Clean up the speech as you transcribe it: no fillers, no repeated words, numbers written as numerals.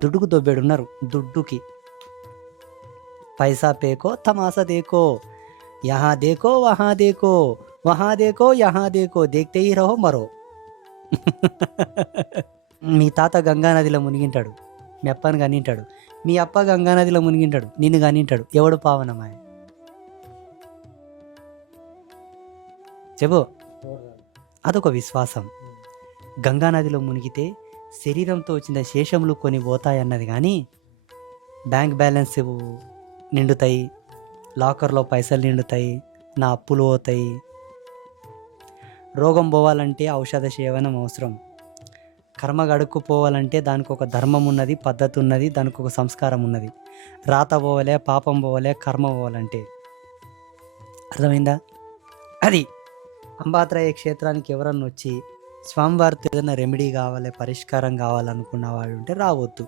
దుడ్డుకు దొబ్బేడున్నారు. దుడ్డుకి పైసా పేకో తమాసా దేకో, యహా దేకో వహా దేకో, వహా దేకో యహా దేకో, దేక్తే హీ రహో మరో. మీ తాత గంగానదిలో మునిగింటాడు, మీ అప్పని కనింటాడు. మీ అప్ప గంగానదిలో మునిగింటాడు, నిన్ను కనింటాడు. ఎవడు పావనమాయ చెప్పు. అదొక విశ్వాసం. గంగానదిలో మునిగితే శరీరంతో వచ్చిన శేషములు కొని పోతాయన్నది కానీ బ్యాంక్ బ్యాలెన్స్ నిండుతాయి, లాకర్లో పైసలు నిండుతాయి, నా అప్పులు పోతాయి. రోగం పోవాలంటే ఔషధ సేవనం అవసరం. కర్మ గడుక్కుపోవాలంటే దానికి ఒక ధర్మం ఉన్నది, పద్ధతి ఉన్నది, దానికి ఒక సంస్కారం ఉన్నది. రాత పోవాలే, పాపం పోవాలే, కర్మ పోవాలంటే. అర్థమైందా? అది అంబాత్రాయ క్షేత్రానికి ఎవరన్నా వచ్చి స్వామివారితో ఏదైనా రెమెడీ కావాలి, పరిష్కారం కావాలనుకున్న వాడు ఉంటే రావద్దు.